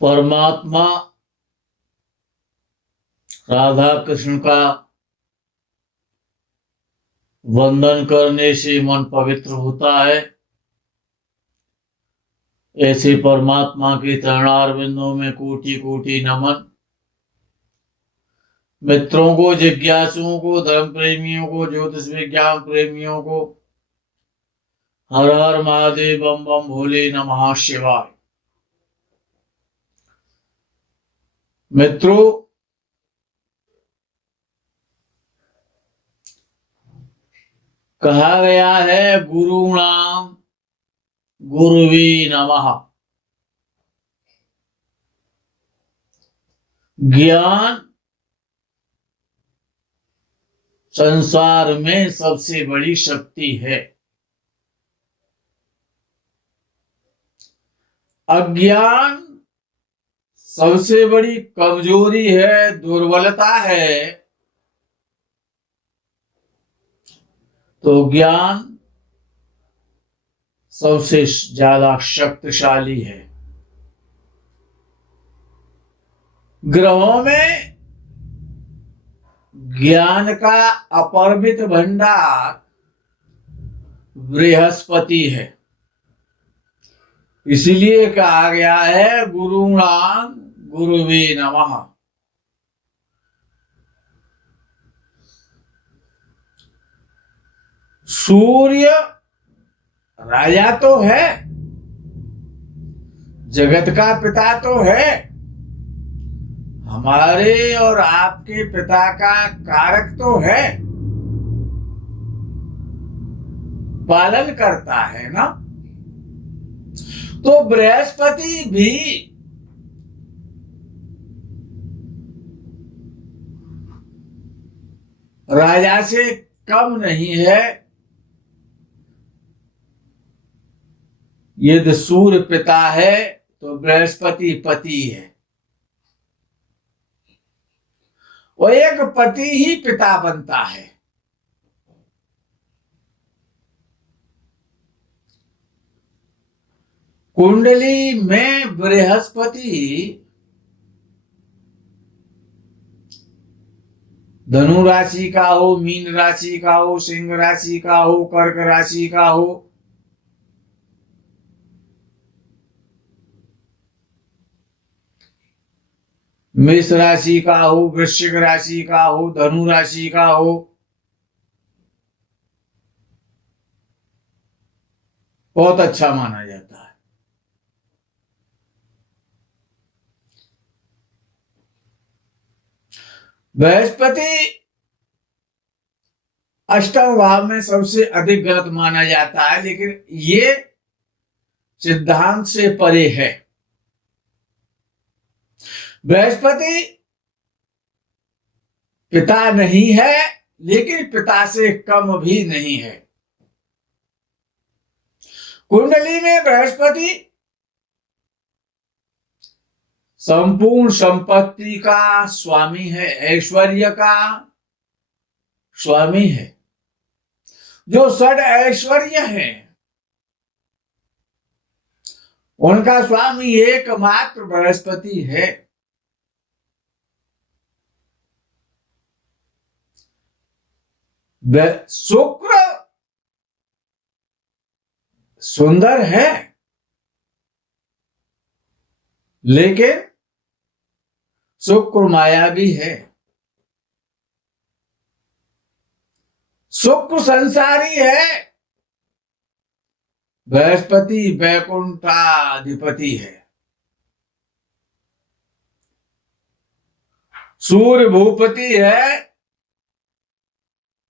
परमात्मा राधा कृष्ण का वंदन करने से मन पवित्र होता है। ऐसे परमात्मा के चरणारविंदों में कोटि कोटि नमन। मित्रों को, जिज्ञासुओं को, धर्म प्रेमियों को, ज्योतिष विज्ञान प्रेमियों को हर हर महादेव, बम बम भोले, नमः शिवाय। मित्रों, कहा गया है गुरुणाम गुरुवे नमः। ज्ञान संसार में सबसे बड़ी शक्ति है। अज्ञान सबसे बड़ी कमजोरी है, दुर्बलता है। तो ज्ञान सबसे ज्यादा शक्तिशाली है। ग्रहों में ज्ञान का अपरिमित भंडार बृहस्पति है। इसीलिए कहा गया है गुरुणाम गुरुवे नमः। सूर्य राजा तो है, जगत का पिता तो है, हमारे और आपके पिता का कारक तो है, पालन करता है ना। तो बृहस्पति भी राजा से कम नहीं है। यदि सूर्य पिता है तो बृहस्पति पति है। वो एक पति ही पिता बनता है। कुंडली में बृहस्पति धनु राशि का हो, मीन राशि का हो, सिंह राशि का हो, कर्क राशि का हो, मेष राशि का हो, वृश्चिक राशि का हो, धनु राशि का हो, बहुत अच्छा माना जाता है। बृहस्पति अष्टम भाव में सबसे अधिक गलत माना जाता है, लेकिन ये सिद्धांत से परे है। बृहस्पति पिता नहीं है, लेकिन पिता से कम भी नहीं है। कुंडली में बृहस्पति संपूर्ण संपत्ति का स्वामी है, ऐश्वर्य का स्वामी है। जो षड ऐश्वर्य है उनका स्वामी एकमात्र बृहस्पति है। शुक्र सुंदर है, लेकिन शुक्र मायावी है। शुक्र संसारी है, बृहस्पति वैकुंठाधिपति है। सूर्य भूपति है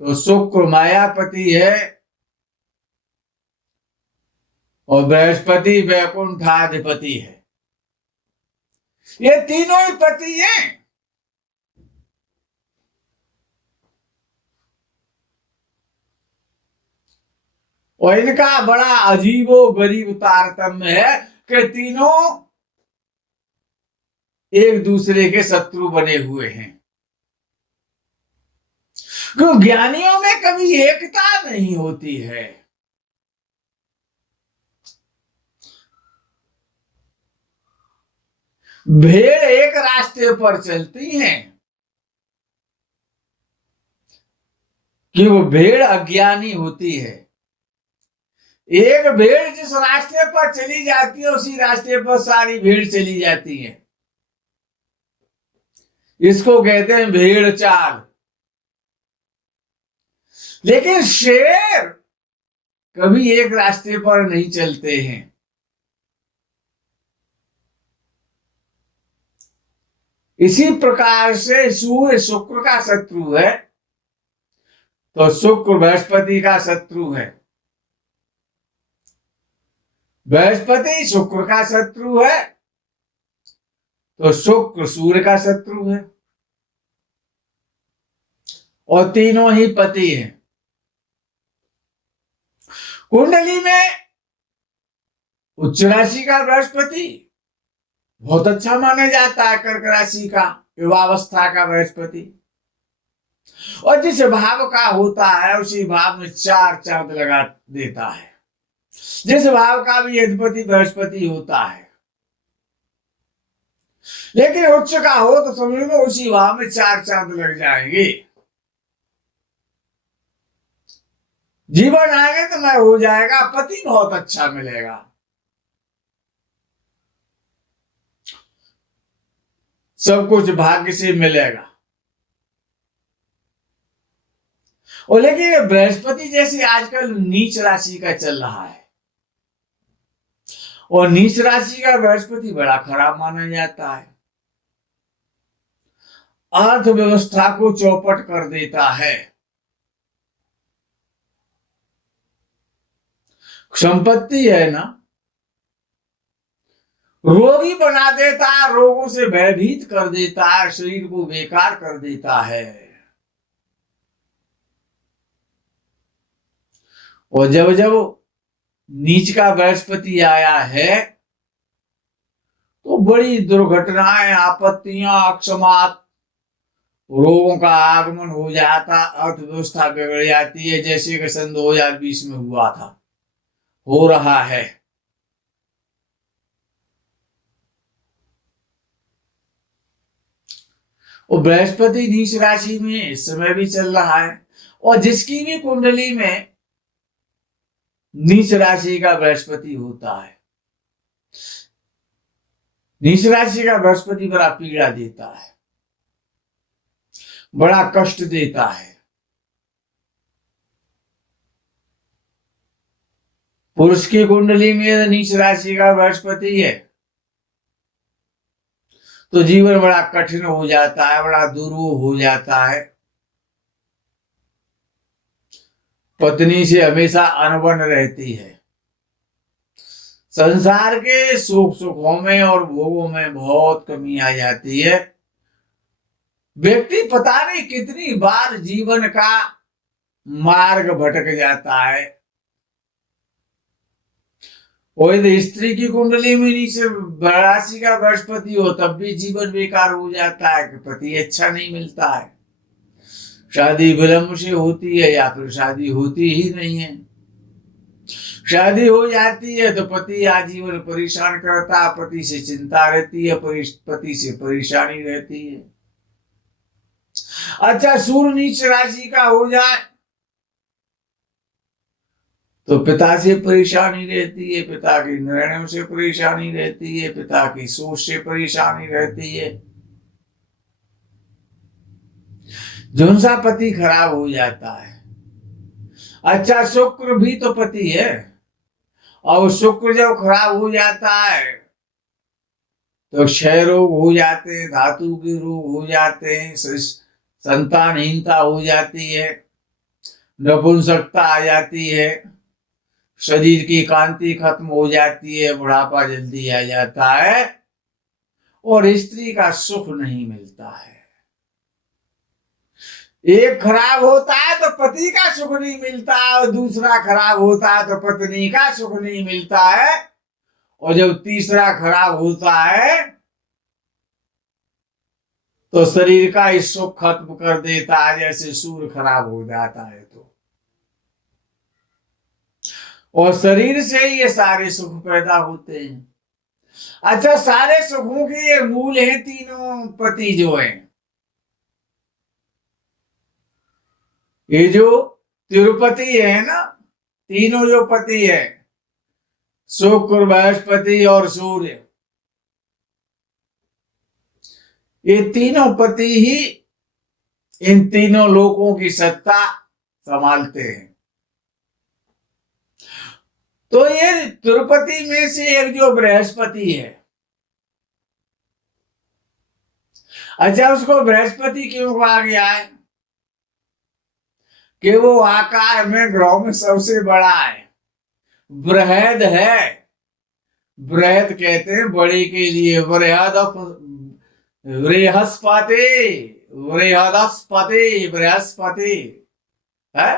तो शुक्र मायापति है, और बृहस्पति वैकुंठाधिपति है। ये तीनों ही पति हैं। और इनका बड़ा अजीबो गरीब तारतम्य है कि तीनों एक दूसरे के शत्रु बने हुए हैं। क्यों? ज्ञानियों में कभी एकता नहीं होती है। भेड़ एक रास्ते पर चलती हैं कि वो भेड़ अज्ञानी होती है। एक भेड़ जिस रास्ते पर चली जाती है उसी रास्ते पर सारी भेड़ चली जाती है। इसको कहते हैं भेड़ चाल। लेकिन शेर कभी एक रास्ते पर नहीं चलते हैं। इसी प्रकार से सूर्य शुक्र का शत्रु है तो शुक्र बृहस्पति का शत्रु है, बृहस्पति शुक्र का शत्रु है तो शुक्र सूर्य का शत्रु है, और तीनों ही पति हैं। कुंडली में उच्च राशि का बृहस्पति बहुत अच्छा माना जाता है, कर्क राशि का युवावस्था का बृहस्पति, और जिस भाव का होता है उसी भाव में चार चांद लगा देता है। जिस भाव का भी अधिपति बृहस्पति होता है, लेकिन उच्च का हो तो समझ लो उसी भाव में चार चांद लग जाएंगे। जीवन आगे तो मैं हो जाएगा, पति बहुत अच्छा मिलेगा, सब कुछ भाग्य से मिलेगा। और लेकिन बृहस्पति जैसे आजकल नीच राशि का चल रहा है, और नीच राशि का बृहस्पति बड़ा खराब माना जाता है, अर्थव्यवस्था को चौपट कर देता है, संपत्ति है ना, रोगी बना देता है, रोगों से भयभीत कर देता है, शरीर को बेकार कर देता है। और जब जब नीच का बृहस्पति आया है तो बड़ी दुर्घटनाएं, आपत्तियां, अकस्मात रोगों का आगमन हो जाता, अर्थव्यवस्था बिगड़ जाती है, जैसे कि सन 2020 में हुआ था, हो रहा है। और बृहस्पति नीच राशि में इस समय भी चल रहा है, और जिसकी भी कुंडली में नीच राशि का बृहस्पति होता है, नीच राशि का बृहस्पति बड़ा पीड़ा देता है, बड़ा कष्ट देता है। पुरुष की कुंडली में नीच राशि का बृहस्पति है तो जीवन बड़ा कठिन हो जाता है, बड़ा दुरूह हो जाता है, पत्नी से हमेशा अनबन रहती है, संसार के सुखों में और भोगों में बहुत कमी आ जाती है। व्यक्ति पता नहीं कितनी बार जीवन का मार्ग भटक जाता है। और यदि स्त्री की कुंडली में नीचे राशि का बृहस्पति हो तब भी जीवन बेकार हो जाता है कि पति अच्छा नहीं मिलता है, शादी विलंब से होती है या फिर शादी होती ही नहीं है, शादी हो जाती है तो पति आजीवन परेशान करता है, पति से चिंता रहती है, पति से परेशानी रहती है। अच्छा, सूर्य नीच राशि का हो जाए तो पिता से परेशानी रहती है, पिता के निर्णयों से परेशानी रहती है, पिता की सोच से परेशानी रहती है, झुंसा पति खराब हो जाता है। अच्छा, शुक्र भी तो पति है, और शुक्र जब खराब हो जाता है तो क्षय रोग हो जाते हैं, धातु के रोग हो जाते हैं, संतानहीनता हो जाती है, नपुंसकता आ जाती है, शरीर की कांति खत्म हो जाती है, बुढ़ापा जल्दी आ जाता है, और स्त्री का सुख नहीं मिलता है। एक खराब होता है तो पति का सुख नहीं मिलता है, और दूसरा खराब होता है तो पत्नी का सुख नहीं मिलता है, और जब तीसरा खराब होता है तो शरीर का ही सुख खत्म कर देता है, जैसे सूर्य खराब हो जाता है तो। और शरीर से ही ये सारे सुख पैदा होते हैं। अच्छा, सारे सुखों के ये मूल हैं तीनों पति जो हैं। ये जो तिरुपति है ना, तीनों जो पति है, शुक्र, बृहस्पति और सूर्य, ये तीनों पति ही इन तीनों लोकों की सत्ता संभालते हैं। तो ये तिरुपति में से एक जो बृहस्पति है, अच्छा, उसको बृहस्पति क्यों कहा गया है? कि वो आकार में ग्रहों में सबसे बड़ा है, बृहद है। बृहद कहते हैं बड़े के लिए, बृहस्पति, बृहस्पति, बृहस्पति है।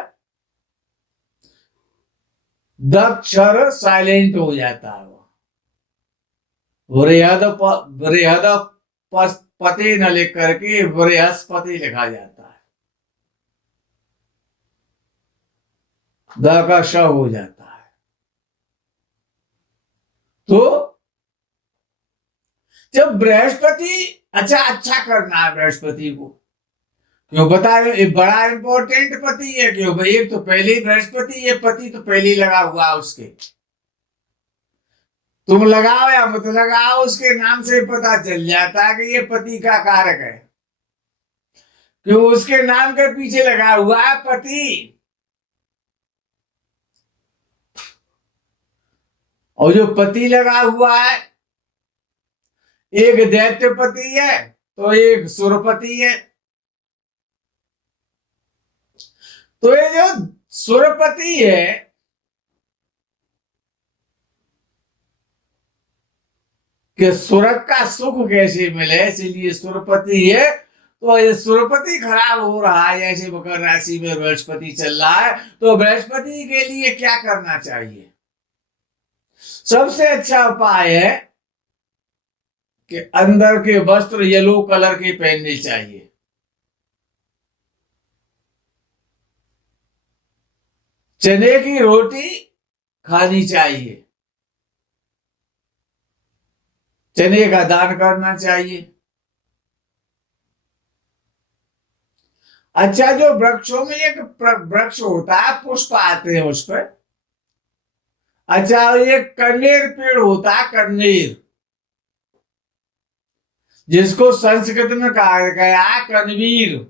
दक्षर साइलेंट हो जाता है वो, बृहद बृहद पति न लिख करके बृहस्पति लिखा जाता है, द का श हो जाता है। तो जब बृहस्पति, अच्छा करना है बृहस्पति को, क्यों बताए? ये बड़ा इंपॉर्टेंट पति है। क्यों भाई? एक तो पहले ही बृहस्पति, ये पति तो पहले ही लगा हुआ उसके। तुम लगाओ या मत लगाओ, उसके नाम से पता चल जाता है कि ये पति का कारक है, क्यों उसके नाम के पीछे लगा हुआ है पति। और जो पति लगा हुआ है, एक दैत्यपति है तो एक सुरपति है। तो ये जो सुरपति है, कि सुरग का सुख कैसे मिले, इसलिए सुरपति है। तो ये सुरपति खराब हो रहा है, जैसे मकर राशि में बृहस्पति चल रहा है, तो बृहस्पति के लिए क्या करना चाहिए? सबसे अच्छा उपाय है कि अंदर के वस्त्र येलो कलर के पहनने चाहिए। चने की रोटी खानी चाहिए, चने का दान करना चाहिए। अच्छा, जो वृक्षों में एक वृक्ष होता है, पुष्प आते हैं उस पर। अच्छा, ये कनेर पेड़ होता है, कनेर, जिसको संस्कृत में कहा गया है कनवीर।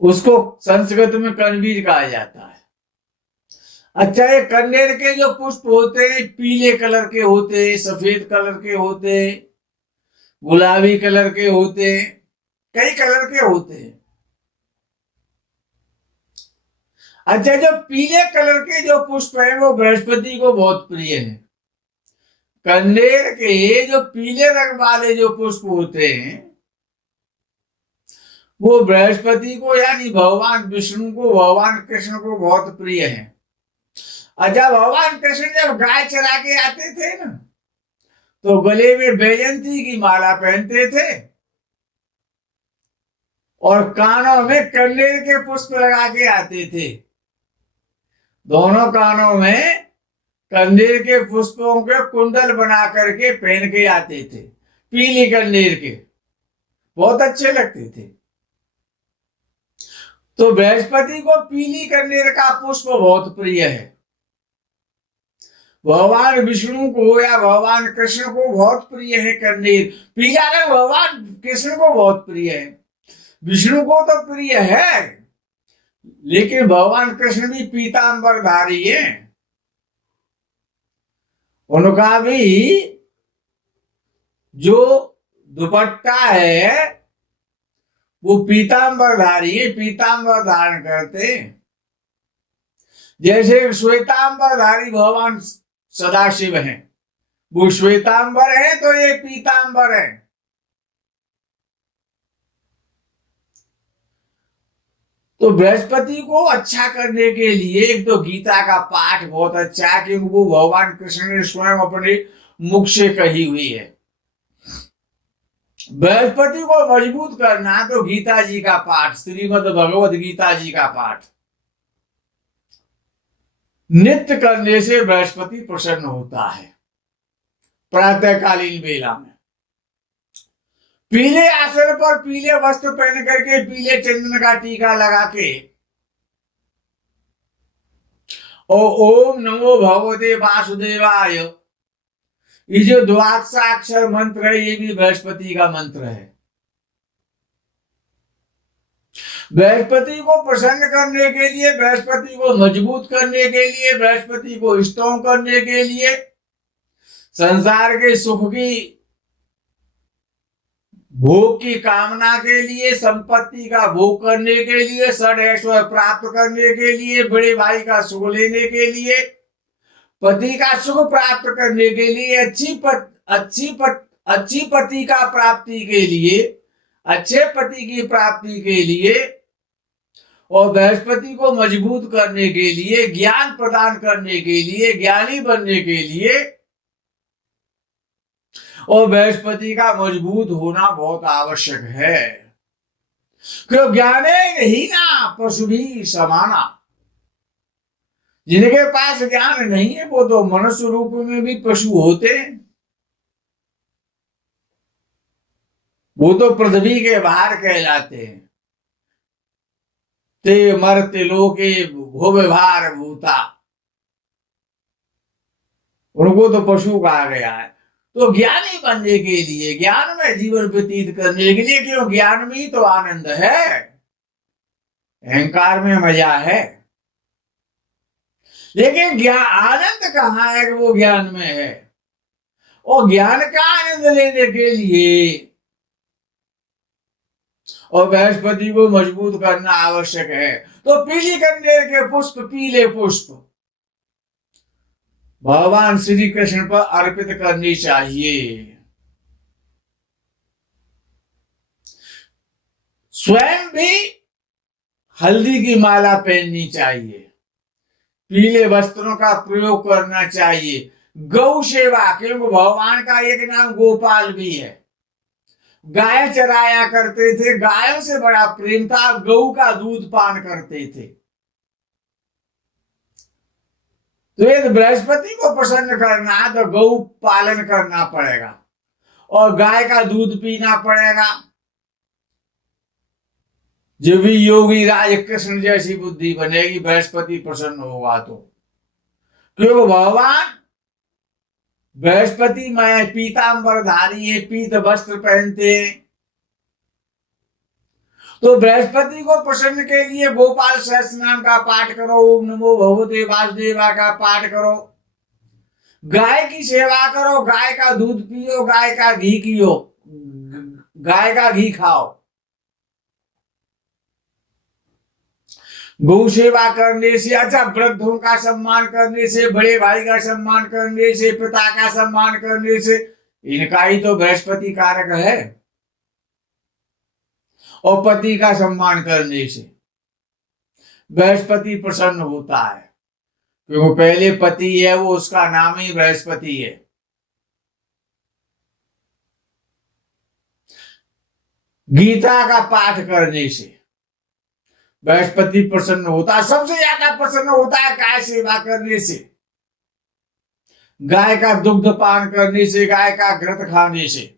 उसको संस्कृत में कनवीर कहा जाता है। अच्छा, ये कनेर के जो पुष्प होते हैं, पीले कलर के होते हैं, सफेद कलर के होते हैं, गुलाबी कलर के होते हैं, कई कलर के होते हैं। अच्छा, जो पीले कलर के जो पुष्प है वो बृहस्पति को बहुत प्रिय है। कनेर के जो पीले रंग वाले जो पुष्प होते हैं वो बृहस्पति को, यानी भगवान विष्णु को, भगवान कृष्ण को बहुत प्रिय है। अच्छा, भगवान कृष्ण जब गाय चरा के आते थे ना, तो गले में बैजंती की माला पहनते थे और कानों में कनेर के पुष्प लगा के आते थे। दोनों कानों में कनेर के पुष्पों के कुंडल बना करके पहन के आते थे, पीली कनेर के, बहुत अच्छे लगते थे। तो बृहस्पति को पीली कनेर का पुष्प बहुत प्रिय है। भगवान विष्णु को या भगवान कृष्ण को बहुत प्रिय है कनेर। पीला रंग भगवान कृष्ण को बहुत प्रिय है, विष्णु को तो प्रिय है, लेकिन भगवान कृष्ण भी पीतांबरधारी है। उनका भी जो दुपट्टा है वो पीतांबरधारी है, पीतांबर धारण करते। जैसे श्वेतांबरधारी भगवान सदाशिव हैं, वो श्वेतांबर है तो ये पीतांबर है। तो बृहस्पति को अच्छा करने के लिए एक तो गीता का पाठ बहुत अच्छा है, क्योंकि वो भगवान कृष्ण ने स्वयं अपने मुख से कही हुई है। बृहस्पति को मजबूत करना तो गीता जी का पाठ, श्रीमद् भगवद गीता जी का पाठ। नित्य करने से बृहस्पति प्रसन्न होता है। प्रातःकालीन बेला में पीले आसन पर पीले वस्त्र पहन करके पीले चंदन का टीका लगा के ओम नमो भगवते वासुदेवाय, ये जो द्वादशाक्षर मंत्र है ये भी बृहस्पति का मंत्र है। बृहस्पति को प्रसन्न करने के लिए, बृहस्पति को मजबूत करने के लिए, बृहस्पति को स्ट्रॉन्ग करने के लिए, संसार के सुख की भोग की कामना के लिए, संपत्ति का भोग करने के लिए, षड ऐश्वर्य प्राप्त करने के लिए, बड़े भाई का सुख लेने के लिए, पति का सुख प्राप्त करने के लिए, अच्छी पति का प्राप्ति के लिए, अच्छे पति की प्राप्ति के लिए, और बृहस्पति को मजबूत करने के लिए, ज्ञान प्रदान करने के लिए, ज्ञानी बनने के लिए, और बृहस्पति का मजबूत होना बहुत आवश्यक है। क्यों ज्ञाने नहीं ना पशु भी समाना, जिनके पास ज्ञान नहीं है वो तो मनुष्य रूप में भी पशु होते हैं, वो तो पृथ्वी के बाहर कहलाते हैं। ते मरते लोके भुवभार भूता, उनको तो पशु कहा गया है। तो ज्ञानी बनने के लिए, ज्ञान में जीवन व्यतीत करने के लिए, क्यों ज्ञान में ही तो आनंद है, अहंकार में मजा है। लेकिन ज्ञान आनंद कहाँ है कि वो ज्ञान में है, और ज्ञान का आनंद लेने के लिए और बृहस्पति को मजबूत करना आवश्यक है। तो पीली कनेर के पुष्प, पीले पुष्प भगवान श्री कृष्ण पर अर्पित करनी चाहिए। स्वयं भी हल्दी की माला पहननी चाहिए, पीले वस्त्रों का प्रयोग करना चाहिए। गौ सेवा, क्योंकि भगवान का एक नाम गोपाल भी है। गाय चराया करते थे, गायों से बड़ा प्रेम था, गौ का दूध पान करते थे। तो यदि बृहस्पति को प्रसन्न करना है तो गौ पालन करना पड़ेगा और गाय का दूध पीना पड़ेगा। जो भी योगी राज कृष्ण जैसी बुद्धि बनेगी, बृहस्पति प्रसन्न होगा तो। क्योंकि भगवान बृहस्पति में पीतांबरधारी है, पीत वस्त्र पहनते हैं। तो बृहस्पति को प्रसन्न के लिए गोपाल सहस्त्र नाम का पाठ करो, ओम नमो भगवते वासुदेवा का पाठ करो, गाय की सेवा करो, गाय का दूध पियो, गाय का घी पियो, गाय का घी खाओ। गौ सेवा करने से, अच्छा वृद्धों का सम्मान करने से, बड़े भाई का सम्मान करने से, पिता का सम्मान करने से, इनका ही तो बृहस्पति कारक है। और पति का सम्मान करने से बृहस्पति प्रसन्न होता है, क्योंकि पहले पति है वो, उसका नाम ही बृहस्पति है। गीता का पाठ करने से बृहस्पति प्रसन्न होता है। सबसे ज्यादा प्रसन्न होता है गाय सेवा करने से, गाय का दुग्ध पान करने से, गाय का घृत खाने से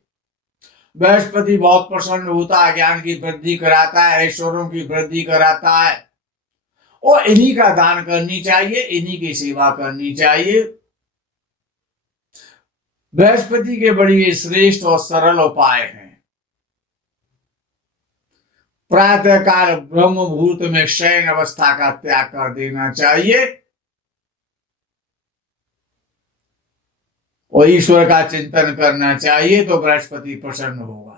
बृहस्पति बहुत प्रसन्न होता है। ज्ञान की वृद्धि कराता है, ऐश्वर्यों की वृद्धि कराता है, और इन्हीं का दान करनी चाहिए, इन्हीं की सेवा करनी चाहिए। बृहस्पति के बड़ी श्रेष्ठ और सरल उपाय हैं। प्रातः काल ब्रह्म मुहूर्त में शयन अवस्था का त्याग कर देना चाहिए और ईश्वर का चिंतन करना चाहिए, तो बृहस्पति प्रसन्न होगा।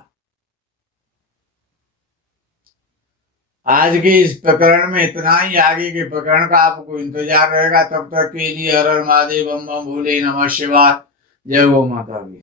आज के इस प्रकरण में इतना ही। आगे के प्रकरण का आपको इंतजार रहेगा। तब तक के लिए हर हर महादेव, बम बम भोले, नमः शिवाय, जय गौ माता की।